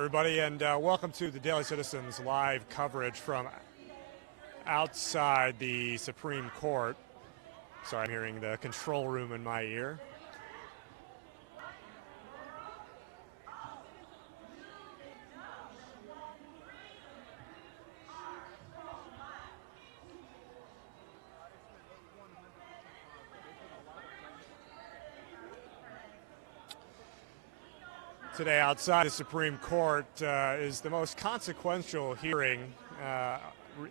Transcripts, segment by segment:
Everybody, and welcome to the Daily Citizen's live coverage from outside the Supreme Court. Sorry, I'm hearing the control room in my ear. Today outside the Supreme Court is the most consequential hearing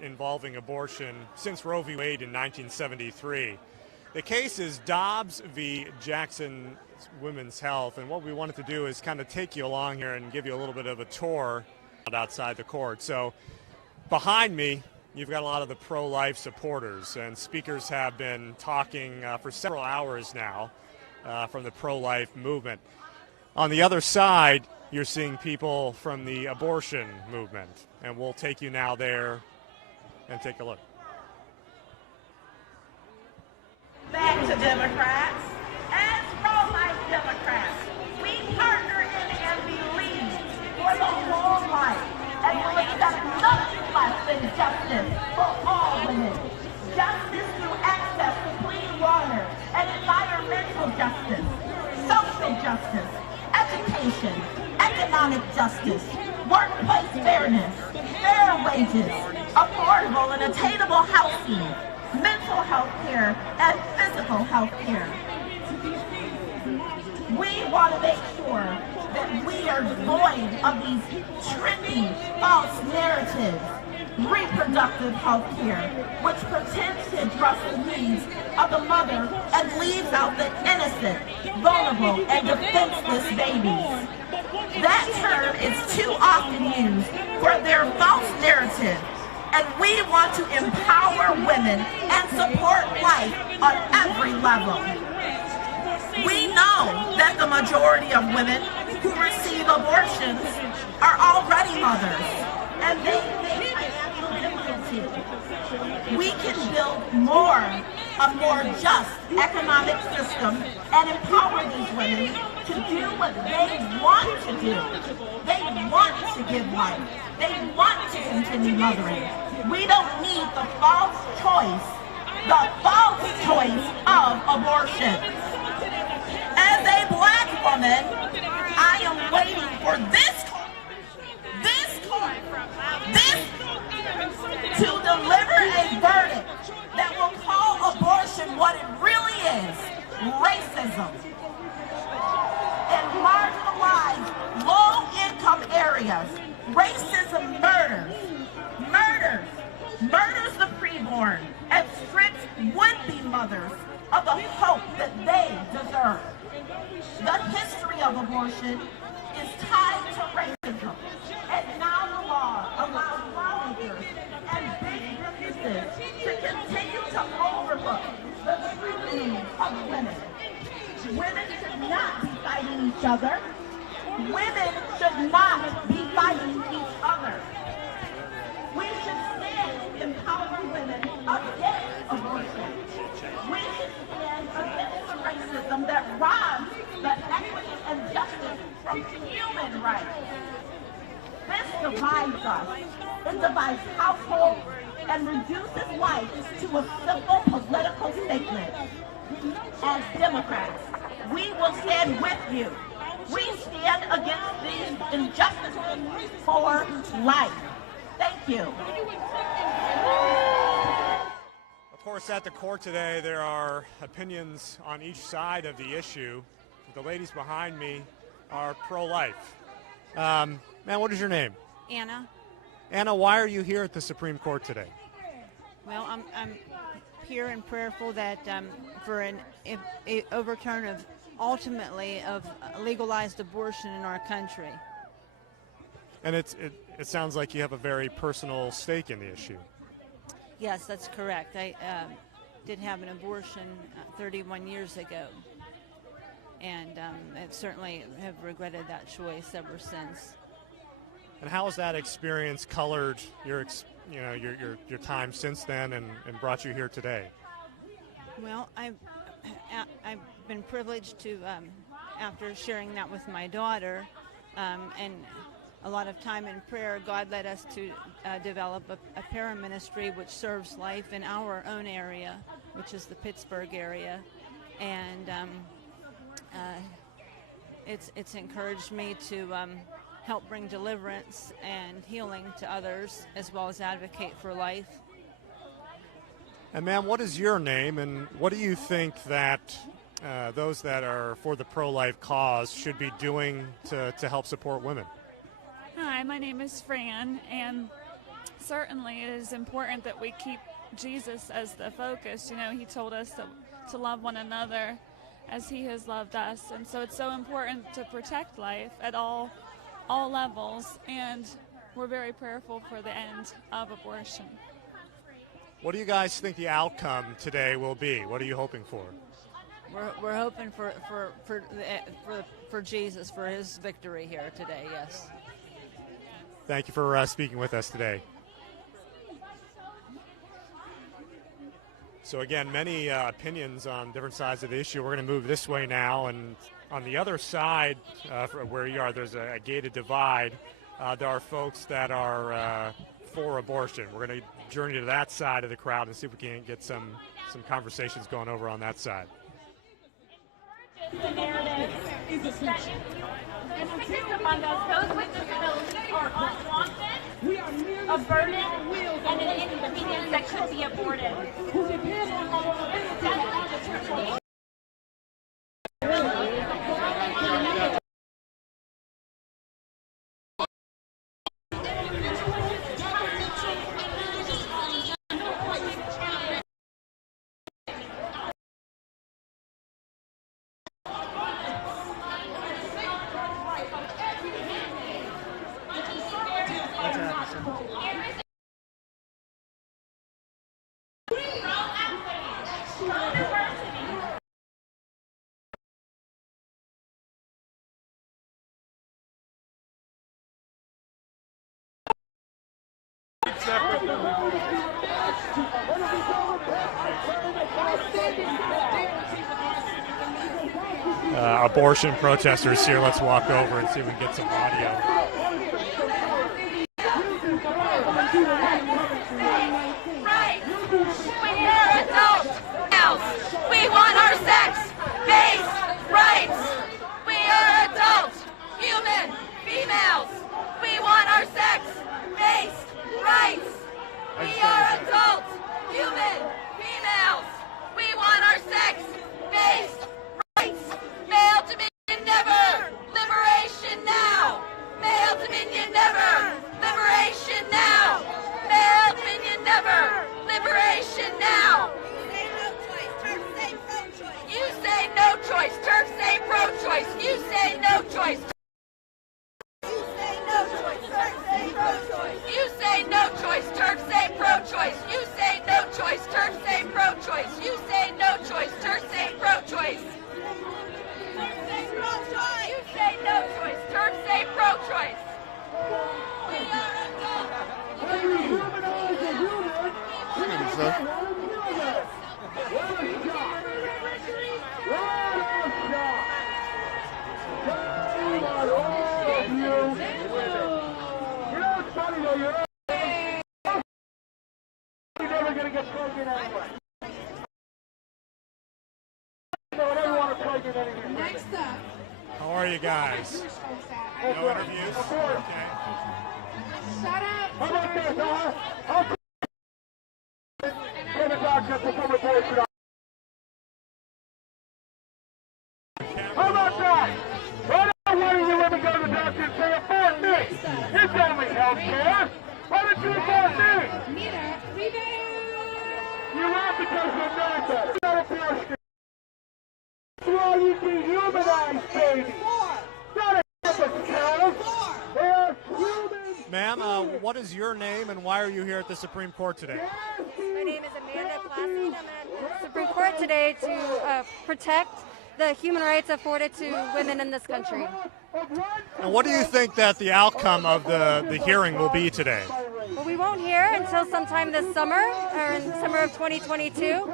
involving abortion since Roe v. Wade in 1973. The case is Dobbs v. Jackson Women's Health, and what we wanted to do is kind of take you along here and give you a little bit of a tour outside the court. So behind me, you've got a lot of the pro-life supporters, and speakers have been talking for several hours now from the pro-life movement. On the other side, you're seeing people from the abortion movement, and we'll take you now there and take a look. Back to Democrats. As pro-life Democrats, we partner in and believe for the whole life, and will accept nothing less than justice for all women. Justice through access to clean water and environmental justice, social justice, education, economic justice, workplace fairness, fair wages, affordable and attainable housing, mental health care, and physical health care. We want to make sure that we are void of these trendy, false narratives. Reproductive health care, which pretends to address the needs of the mother and leaves out the innocent, vulnerable, and defenseless babies. That term is too often used for their false narrative, and we want to empower women and support life on every level. We know that the majority of women who receive abortions are already mothers, and they think we can build a more just economic system and empower these women to do what they want to do. They want to give life. They want to continue mothering. We don't need the false choice of abortion. As a black woman, I am waiting for this court to deliver a verdict that will call abortion what it really is, racism. In marginalized, low-income areas, racism murders the preborn and strips would-be mothers of the hope that they deserve. The history of abortion is tied to racism, and now the law allows lawmakers and big businesses to continue to overlook the true needs of women. Women should not be fighting each other. Women should not be fighting each other. We should stand to empower women against abortion. We should stand against the racism that robs the equity and justice from human rights. This divides us. It divides households and reduces life to a simple political statement. As Democrats, we will stand with you. We stand against these injustices for life. Thank you. Of course, at the court today, there are opinions on each side of the issue. The ladies behind me are pro-life. Ma'am, what is your name? Anna. Anna, why are you here at the Supreme Court today? Well, I'm here and prayerful that for an overturn of ultimately of legalized abortion in our country. And it sounds like you have a very personal stake in the issue. Yes, that's correct. I did have an abortion 31 years ago, and I certainly have regretted that choice ever since. And how has that experience colored your time since then and brought you here today? Well, I've been privileged to, after sharing that with my daughter, and a lot of time in prayer, God led us to develop a para-ministry which serves life in our own area, which is the Pittsburgh area. And it's encouraged me to help bring deliverance and healing to others, as well as advocate for life. And ma'am, what is your name, and what do you think that those that are for the pro-life cause should be doing to help support women? Hi, my name is Fran, and certainly it is important that we keep Jesus as the focus. You know, he told us to love one another as he has loved us, and so it's so important to protect life at all levels, and we're very prayerful for the end of abortion. What do you guys think the outcome today will be? What are you hoping for? We're hoping for Jesus, for his victory here today, yes. Thank you for speaking with us today. So again, many opinions on different sides of the issue. We're going to move this way now, and on the other side, where you are, there's a gated divide. There are folks that are for abortion. We're going to journey to that side of the crowd and see if we can get some conversations going over on that side. The narrative is that among us, those with disabilities are unwanted, a burden, and an inconvenience that could be aborted. Abortion protesters here. Let's walk over and see if we can get some audio. Right. We are adults. We want our sex-based rights. We are adults, human females. We want our sex-based rights. We are adults, human females. We want our sex-based rights. Male dominion never, liberation now. Male dominion never, liberation now. Male dominion never, liberation now. You say no choice, Turks say pro-choice. You say no choice. You say no choice, Turks say pro-choice. You say no choice, Turks say pro-choice. You say no choice, Turks say pro-choice. You say no choice, Turks say pro-choice. You say no choice, Turks say pro-choice. We are adults. How are you guys? No interviews? Okay. Shut up. How about this, huh? How about that? Why don't you let me go to the doctor and say, abort me? You tell me health care. Why don't you abort me? Neither. You are because you're not better. You're not abortion. That's why you dehumanize babies. Not a of cows. They're human. Ma'am, what is your name and why are you here at the Supreme Court today? My name is Amanda Classy. I'm at the Supreme Court today to protect the human rights afforded to women in this country. And what do you think that the outcome of the hearing will be today? Well, we won't hear until sometime this summer, or in summer of 2022.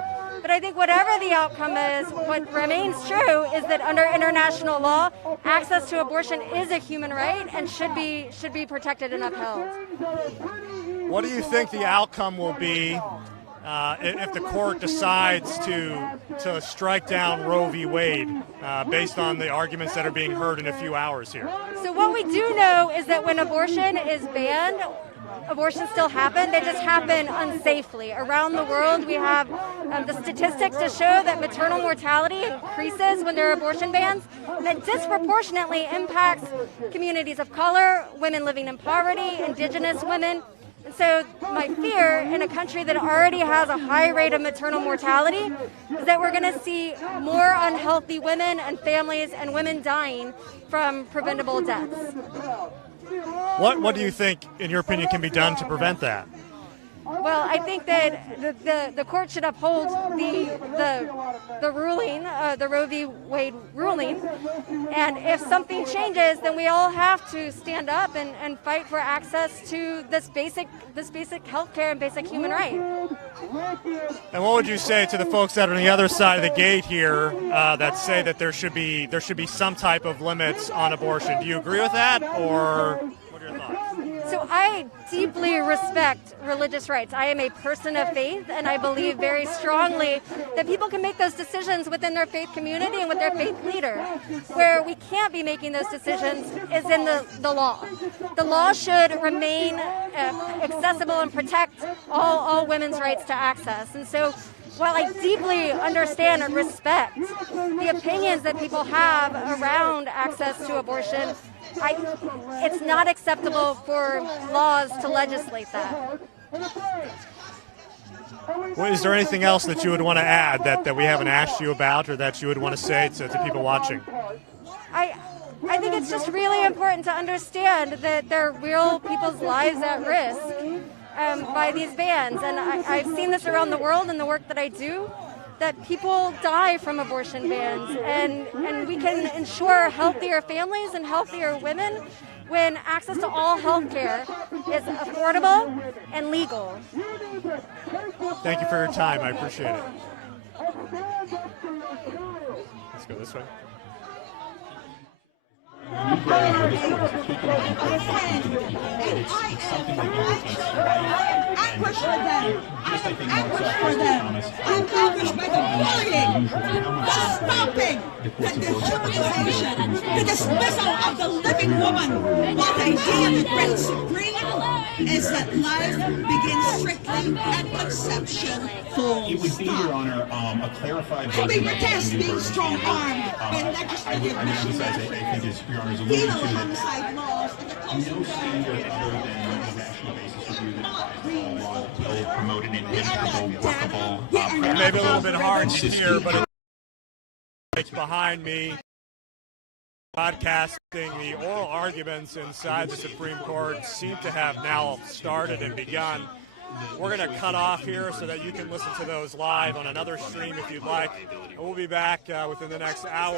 But I think whatever the outcome is, what remains true is that under international law, access to abortion is a human right and should be protected and upheld. What do you think the outcome will be if the court decides to strike down Roe v. Wade based on the arguments that are being heard in a few hours here? So what we do know is that when abortion is banned, abortions still happen. They just happen unsafely. Around the world, we have the statistics to show that maternal mortality increases when there are abortion bans, and that disproportionately impacts communities of color, women living in poverty, indigenous women. And so my fear in a country that already has a high rate of maternal mortality is that we're going to see more unhealthy women and families and women dying from preventable deaths. What do you think, in your opinion, can be done to prevent that? Well, I think that the court should uphold the ruling, the Roe v. Wade ruling, and if something changes, then we all have to stand up and fight for access to this basic health care and basic human right. And what would you say to the folks that are on the other side of the gate here that say that there should be some type of limits on abortion? Do you agree with that, or what are your thoughts? So I deeply respect religious rights. I am a person of faith, and I believe very strongly that people can make those decisions within their faith community and with their faith leader. Where we can't be making those decisions is in the law. The law should remain accessible and protect all women's rights to access. And so while I deeply understand and respect the opinions that people have around access to abortion, it's not acceptable for laws to legislate that. Well, is there anything else that you would want to add that we haven't asked you about, or that you would want to say to people watching? I think it's just really important to understand that there are real people's lives at risk by these bans. And I've seen this around the world in the work that I do, that people die from abortion bans, and we can ensure healthier families and healthier women when access to all health care is affordable and legal. Thank you for your time. I appreciate it. Let's go this way. I'm anguished by the bullying, the stomping, the dehumanization, the dismissal of the living woman. While the idea of the great supreme is that life begins strictly at conception. It would be, Your Honor, a clarified version. We protest being strong-armed by legislative machinery. I think, as Your Honor's alluded to, Penal homicide laws and the no standard other than the rational basis review that applies to all law will promote an inevitable, workable Maybe a little bit hard to hear, but it's behind me. Broadcasting the oral arguments inside the Supreme Court seem to have now started and begun. We're going to cut off here so that you can listen to those live on another stream if you'd like. And we'll be back within the next hour.